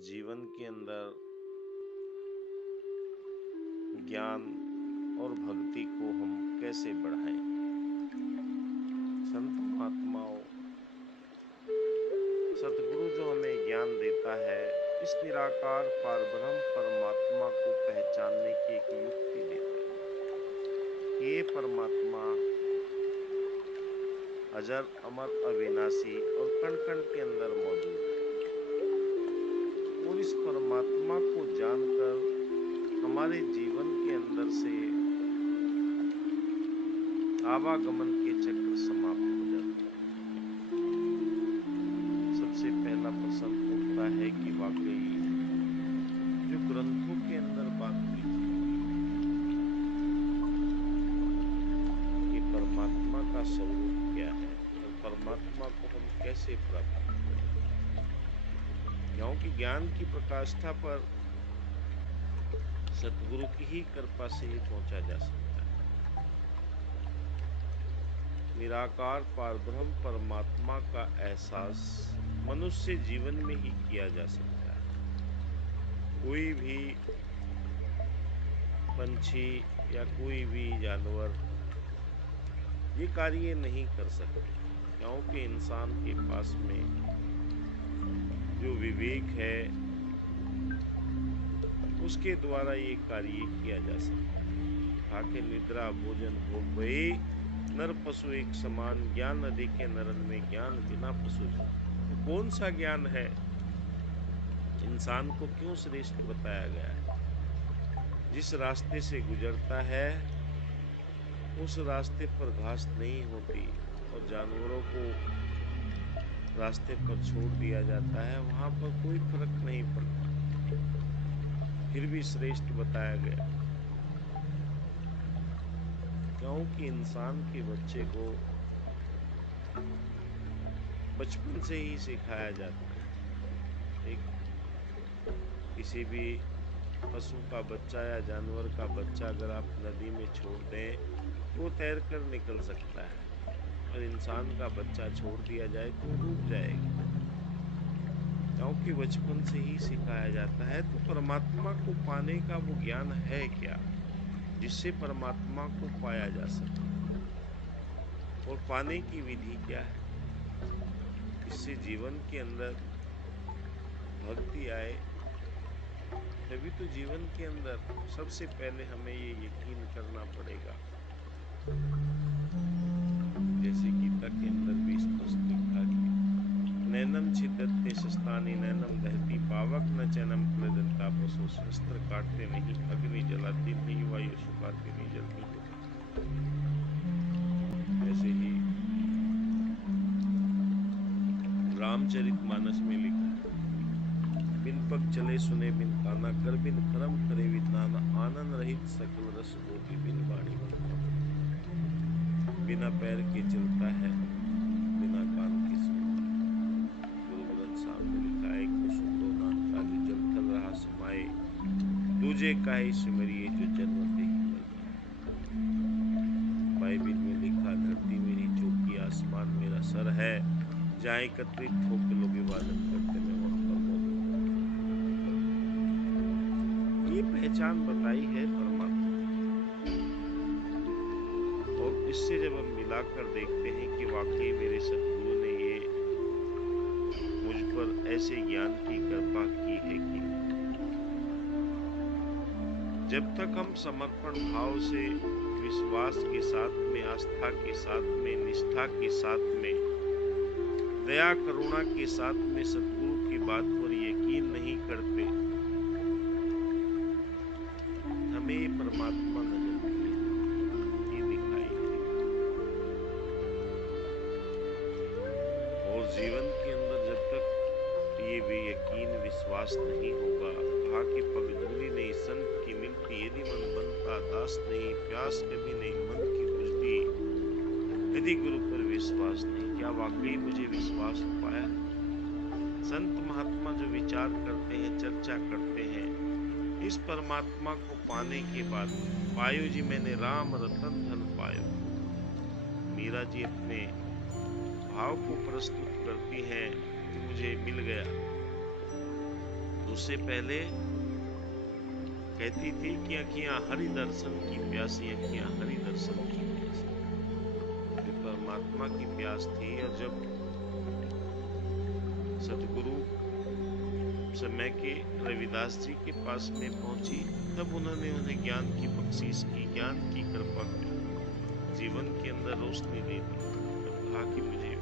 जीवन के अंदर ज्ञान और भक्ति को हम कैसे बढ़ाएं। संत महात्माओं, सतगुरु जो हमें ज्ञान देता है, इस निराकार पारब्रह्म परमात्मा को पहचानने की एक युक्ति देता है कि ये परमात्मा अजर अमर अविनाशी और कण कण के अंदर मौजूद है। और इस परमात्मा को जानकर हमारे जीवन के अंदर से आवागमन के चक्र समाप्त हो जाते हैं। सबसे पहला प्रश्न उठता है कि वाकई जो ग्रंथों के अंदर बात लिखी हुई है कि परमात्मा का स्वरूप क्या है और परमात्मा को हम कैसे प्राप्त करें, क्योंकि ज्ञान की प्रकाष्ठा पर सतगुरु की ही कृपा से ही पहुंचा जा सकता है। निराकार पारब्रह्म परमात्मा का एहसास मनुष्य जीवन में ही किया जा सकता है। कोई भी पंछी या कोई भी जानवर ये कार्य नहीं कर सकते, क्योंकि इंसान के पास में जो विवेक है उसके द्वारा ये कार्य किया जा सकता है। खाके निद्रा भोजन भोग भये, नर पशु एक समान, ज्ञान अधिक है नरन में, ज्ञान बिना पशु जान। तो कौन सा ज्ञान है, इंसान को क्यों श्रेष्ठ बताया गया है? जिस रास्ते से गुजरता है उस रास्ते पर घास नहीं होती और जानवरों को रास्ते पर छोड़ दिया जाता है, वहां पर कोई फर्क नहीं पड़ता, फिर भी श्रेष्ठ बताया गया, क्योंकि इंसान के बच्चे को बचपन से ही सिखाया जाता है। एक किसी भी पशु का बच्चा या जानवर का बच्चा अगर आप नदी में छोड़ दें तो वो तैर कर निकल सकता है, और इंसान का बच्चा छोड़ दिया जाए तो डूब जाएगा, क्योंकि बचपन से ही सिखाया जाता है। तो परमात्मा को पाने का वो ज्ञान है क्या जिससे परमात्मा को पाया जा सके, और पाने की विधि क्या है, इससे जीवन के अंदर भक्ति आए, तभी तो जीवन के अंदर सबसे पहले हमें ये यकीन करना पड़ेगा। जैसे गीता के अंदर भी स्पष्ट लिखा कि नैनम छिदते शस्त्रानि नैनम दहती पावक न चैनम क्लेदंता पशु, शस्त्र काटते नहीं, अग्नि जलाती नहीं, वायु सुखाती नहीं, जलती तो ऐसे ही रामचरितमानस में लिखा है, बिन पग चले सुने बिन काना, कर बिन कर्म करे विद्वान, आनंद रहित सकल रस बोधी, बिन वाणी बंधु। बिना पैर के चलता है, बिना कान के सुनता है। गुरु ग्रंथ साहब ने लिखा है, को सुनलो नान काज जल थल रहा समाये, दूजे काहे सिमरिए जो जन्म ते ही मर जाए। बाइबिल में लिखा, धरती मेरी चौकी आसमान मेरा सर है, जहाँ एकत्रित होकर लोग इबादत करते मैं वहां पर मौजूद रहता हूँ। ये पहचान बताई है परमात्मा की, और इससे जब हम मिलाकर देखते हैं कि वाकई मेरे सतगुरु ने ये मुझ पर ऐसे ज्ञान की कृपा की है कि जब तक हम समर्पण भाव से, विश्वास के साथ में, आस्था के साथ में, निष्ठा के साथ में, दया करुणा के साथ में सतगुरु की बात पर यकीन नहीं करते, हमें ये परमात्मा नजर नहीं आता, ये दिखाई नहीं देता। और जीवन के अंदर जब तक ये भी यकीन विश्वास नहीं होगा, कहा कि पगडंडी नहीं संत की मिलती, यदि मन बनता दास नहीं, प्यास कभी नहीं मन की बुझती, यदि गुरु पर विश्वास नहीं। क्या वाकई मुझे विश्वास हो पाया है? संत महात्मा जो विचार करते हैं, चर्चा करते हैं, इस परमात्मा को पाने के बाद, पायो जी मैंने राम रतन धन पायो, मीरा जी अपने भाव को प्रस्तुत करती हैं कि मुझे मिल गया उससे पहले कहती थी कि अखियां हरि दर्शन की प्यासी, अखियां हरि दर्शन की प्यासी। ये परमात्मा की प्यास थी। और जब सतगुरु समय के रविदास जी के पास में पहुंची, तब उन्होंने उन्हें ज्ञान की बख्शीश की, ज्ञान की कृपा की, जीवन के अंदर रोशनी दे दी। तब कहा कि मुझे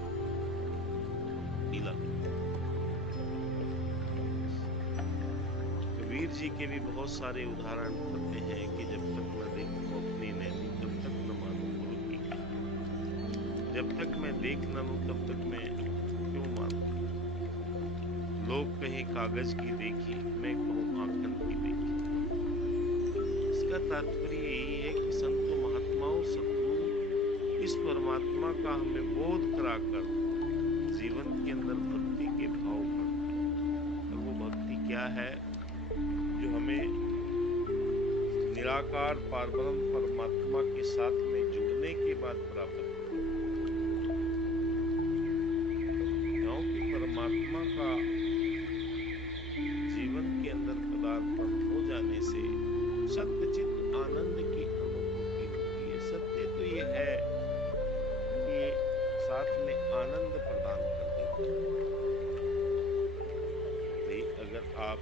मिला। कबीर जी के भी बहुत सारे उदाहरण पढ़ते हैं कि जब तक न देखूं अपनी नैनी तब तक न मानूं गुरु की ज्ञानी। जब तक मैं देख न लूं तब तक मैं क्यों मानूं। लोग कहें कागज की देखी, मैं कहूं आंखन की देखी। इसका तात्पर्य यही है कि संतों महात्माओं सदगुरु इस परमात्मा का हमें बोध कराकर जीवन के अंदर भक्ति के भाव करते हैं। और वो भक्ति क्या है जो हमें निराकार पारब्रह्म परमात्मा के साथ में जुड़ने के बाद प्राप्त होती है। क्योंकि परमात्मा का जीवन के अंदर पदार्पण हो जाने से सत्यचित आनंद की अनुभूति होती है। सत्य तो ये है कि ये साथ में आनंद प्रदान कर देता है। भाई अगर आप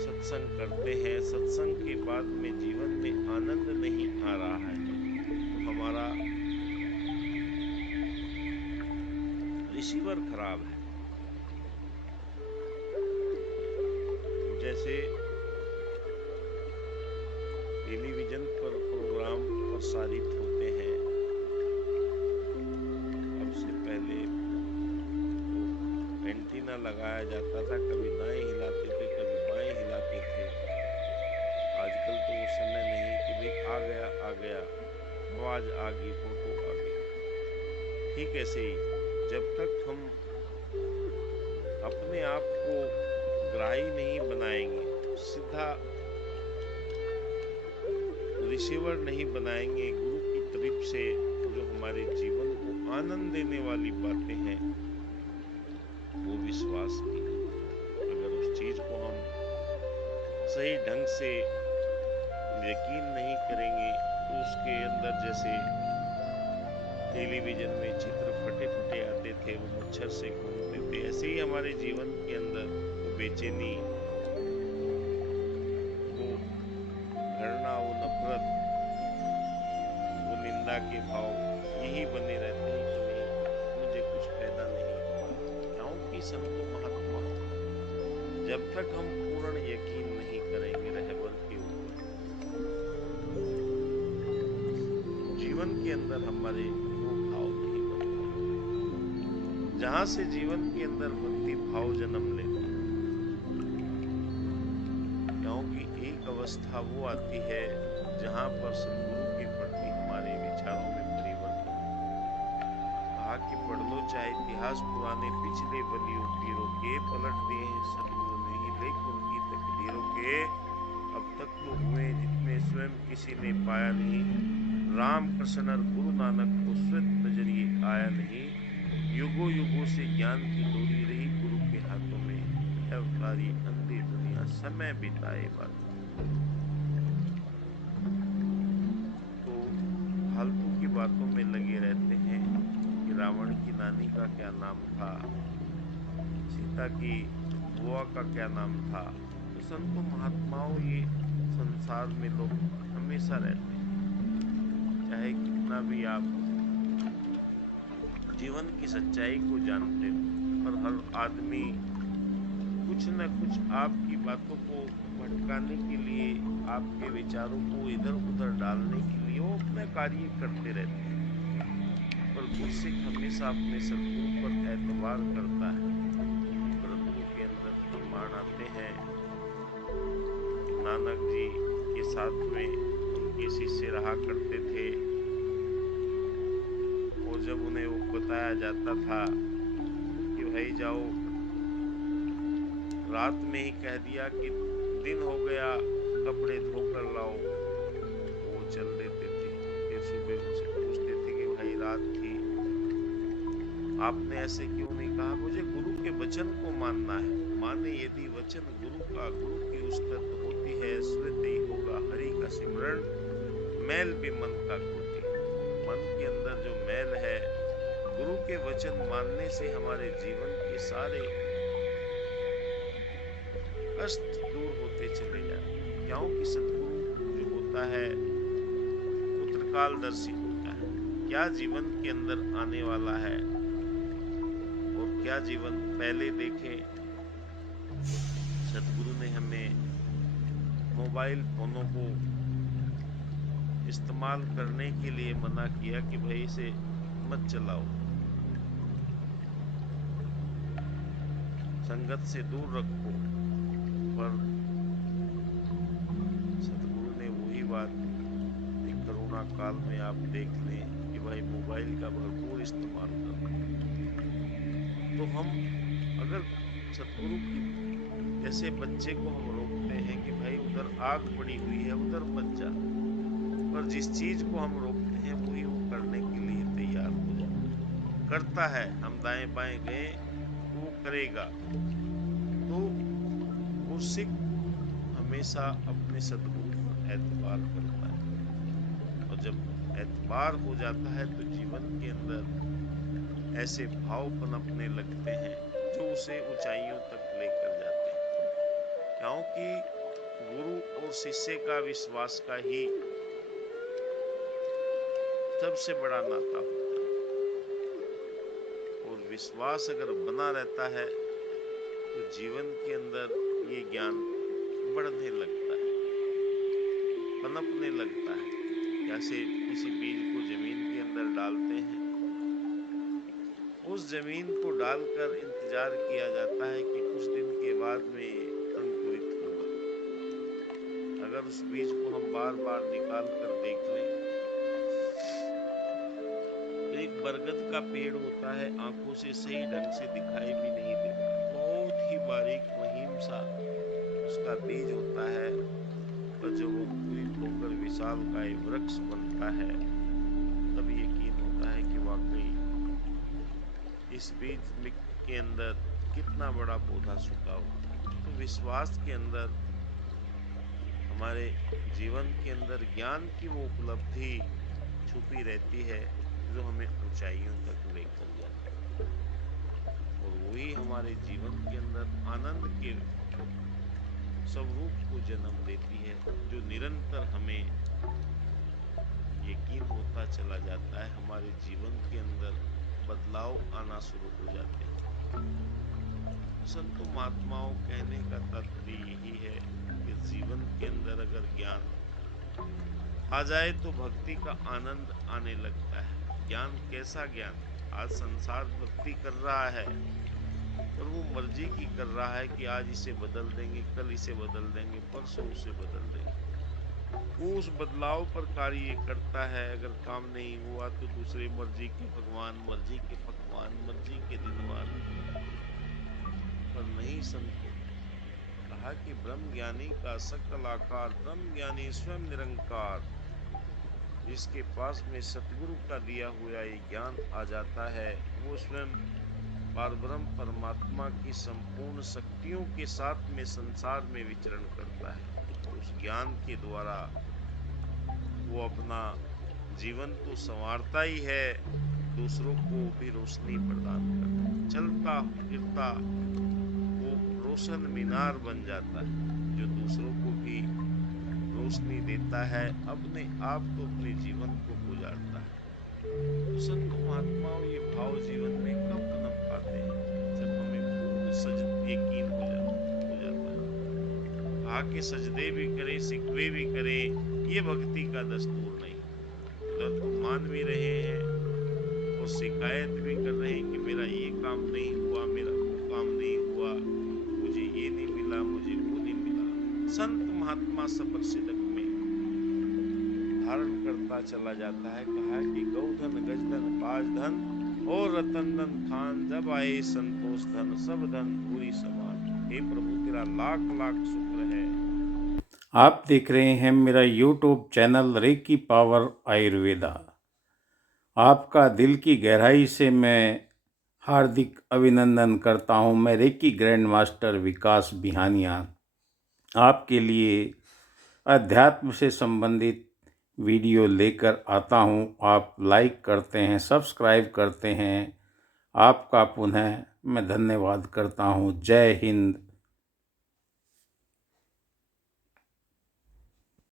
सत्संग करते हैं, सत्संग के बाद में जीवन में आनंद नहीं आ रहा है, तो हमारा रिसीवर खराब है। जैसे टेलीविजन पर प्रोग्राम प्रसारित होते हैं, अब से पहले वो एंटीना लगाया जाता था, कभी दाएं हिलाते थे कभी बाएं हिलाते थे। आजकल तो वो समय नहीं कि भाई आ गया आवाज आ गई, फोटो आ गई। ठीक ऐसे ही जब तक हम अपने आप को ग्राही नहीं बनाएंगे, सीधा रिसीवर नहीं बनाएंगे गुरु की तरफ से जो हमारे जीवन को आनंद देने वाली बातें हैं, वो विश्वास की। अगर उस चीज को हम सही ढंग से यकीन नहीं करेंगे तो उसके अंदर जैसे टेलीविजन में चित्र फटे फटे आते थे, वो मच्छर से घूमते थे, ऐसे ही हमारे जीवन के अंदर वो बेचैनी, वो घृणा, वो नफरत, वो निंदा के भाव यही बने रहते हैं कि नहीं मुझे कुछ फायदा नहीं होगा। क्योंकि संतों महात्मा जब तक हम पूर्ण यकीन नहीं करेंगे रहबर के ऊपर, जीवन के अंदर हमारे वो भाव नहीं बनते जहां से जीवन के अंदर भक्ति भाव जन्म लेता है। क्योंकि एक अवस्था वो आती है जहां पर सतगुरु के प्रति हमारे विचारों में परिवर्तन हो। कहा कि पढ़ लो चाहे इतिहास पुराने पिछले बलियों पीरों के, पलट दिए हैं सतगुरु ने ही लेख उनकी तकदीरों के। अब तक तो हुए जितने स्वयं किसी ने पाया नहीं, राम कृष्ण और गुरु नानक को श्वेत नजरिए आया नहीं। युगों युगों से ज्ञान की डोरी रही गुरु के हाथों में, है उतारी अंधी दुनिया समय बिताए बात। तो फालतू की बातों में लगे रहते हैं कि रावण की नानी का क्या नाम था, सीता की बुआ का क्या नाम था। तो संतों महात्माओं ये संसार में लोग हमेशा रहते हैं, चाहे कितना भी आप जीवन की सच्चाई को जानते हो, पर हर आदमी कुछ न कुछ आपकी बातों को भटकाने के लिए, आपके विचारों को इधर उधर डालने के लिए वो अपना कार्य करते रहते हैं। पर गुरसिक हमेशा अपने सतगुरु पर एतबार करता है। ग्रंथों के अंदर प्रमाण आते हैं, नानक जी के साथ में उनके शिष्य रहा करते थे, और जब उन्हें वो बताया जाता था कि भाई जाओ, रात में ही कह दिया कि दिन हो गया कपड़े धोकर लाओ, तो वो चल देते थे। फिर सुबह उनसे पूछते थे कि भाई रात थी, आपने ऐसे क्यों नहीं कहा। मुझे गुरु के वचन को मानना है, माने यदि वचन गुरु का, गुरु की उस्तत होती है, स्वतः ही होगा हरि का सिमरण, मैल भी मन का कोटि। मन के अंदर जो मैल है, गुरु के वचन मानने से हमारे जीवन के सारे कष्ट दूर होते चले जाते हैं। क्योंकि सतगुरु जो होता है वो त्रिकालदर्शी होता है। क्या जीवन के अंदर आने वाला है और क्या जीवन पहले देखे। सतगुरु ने हमें मोबाइल फोनों को इस्तेमाल करने के लिए मना किया कि भाई इसे मत चलाओ, संगत से दूर रखो। पर सतगुरु ने वही बात एक कोरोना काल में आप देख लें कि भाई मोबाइल का भरपूर इस्तेमाल करो। तो हम अगर सतगुरु की जैसे बच्चे को हम रोकते हैं कि भाई उधर आग पड़ी हुई है उधर मत जा, पर जिस चीज को हम रोकते हैं वही वो करने के लिए तैयार हो जाता है, करता है। हम दाएं बाएं गए तो वो करेगा। तो वो सिख हमेशा अपने सतगुरु पर एतबार करता है, और जब एतबार हो जाता है तो जीवन के अंदर ऐसे भाव पनपने लगते हैं जो उसे ऊंचाइयों तक लेकर जाते हैं। क्योंकि गुरु और शिष्य का विश्वास का ही सबसे बड़ा नाता होता है, और विश्वास अगर बना रहता है तो जीवन के अंदर ये ज्ञान बढ़ने लगता है, पनपने लगता है। जैसे किसी बीज को जमीन के अंदर डालते हैं, उस जमीन को डालकर इंतजार किया जाता है कि कुछ दिन के बाद में ये अंकुरित होगा। अगर उस बीज को हम बार बार निकाल कर देख लें तो एक बरगद का पेड़ होता है, आंखों से सही ढंग से दिखाई भी नहीं देता, बहुत ही बारीक महीन सा उसका बीज होता है। पर जब अंकुरित होकर विशाल का वृक्ष बनता है तब यकीन होता है कि वाकई इस बीज के अंदर कितना बड़ा पौधा छुपा हुआ है। तो विश्वास के अंदर हमारे जीवन के अंदर ज्ञान की वो उपलब्धि छुपी रहती है जो हमें ऊंचाइयों तक लेकर जाती है, और वही हमारे जीवन के अंदर आनंद के स्वरूप को जन्म देती है, जो निरंतर हमें यकीन होता चला जाता है। हमारे जीवन के अंदर बदलाव आना शुरू हो जाते हैं। संतों महात्माओं कहने का तात्पर्य यही है कि जीवन के अंदर अगर ज्ञान आ जाए तो भक्ति का आनंद आने लगता है। ज्ञान कैसा ज्ञान? आज संसार भक्ति कर रहा है, पर वो मर्जी की कर रहा है कि आज इसे बदल देंगे, कल इसे बदल देंगे, परसों उसे बदल देंगे। वो उस बदलाव पर कार्य करता है। अगर काम नहीं हुआ तो दूसरे मर्जी के भगवान, मर्जी के पकवान, मर्जी के दिनवार। पर नहीं, संतों कहा कि ब्रह्म ज्ञानी का सकल आकार, ब्रह्म ज्ञानी स्वयं निरंकार। जिसके पास में सतगुरु का दिया हुआ ये ज्ञान आ जाता है, वो स्वयं पारब्रह्म परमात्मा की संपूर्ण शक्तियों के साथ में संसार में विचरण करता है। और उस ज्ञान के द्वारा वो अपना जीवन तो संवारता ही है, दूसरों को भी रोशनी प्रदान करता है। चलता फिरता वो रोशन मीनार बन जाता है, जो दूसरों को भी रोशनी देता है, अपने आप तो अपने जीवन को गुजारता है। तो संतों महात्माओं ये भाव जीवन में कब पनप पाते हैं? जब हमें पूर्ण यकीन हो जाता है। कहा कि सजदे भी करें, सिकवे भी करें, ये भक्ति का दस्तूर नहीं। उधर तो मान भी रहे हैं और शिकायत भी कर रहे हैं कि मेरा ये काम नहीं हुआ, मेरा वो काम नहीं हुआ, मुझे ये नहीं मिला, मुझे वो नहीं मिला। संत महात्मा सबर सिदक में धारण करता चला जाता है। कहा कि गौधन, गजधन, काजधन और रतन धन खान, जब आए संतोष धन, सब धन धूरी समान। हे प्रभु तेरा लाख लाख शुक्र है। आप देख रहे हैं मेरा YouTube channel reiki power Ayurveda. आपका दिल की गहराई से मैं हार्दिक अभिनंदन करता हूं। मैं रेकी ग्रैंड मास्टर विकास बिहानिया आपके लिए अध्यात्म से संबंधित वीडियो लेकर आता हूं। आप लाइक करते हैं, सब्सक्राइब करते हैं, आपका पुनः मैं धन्यवाद करता हूं। जय हिंद,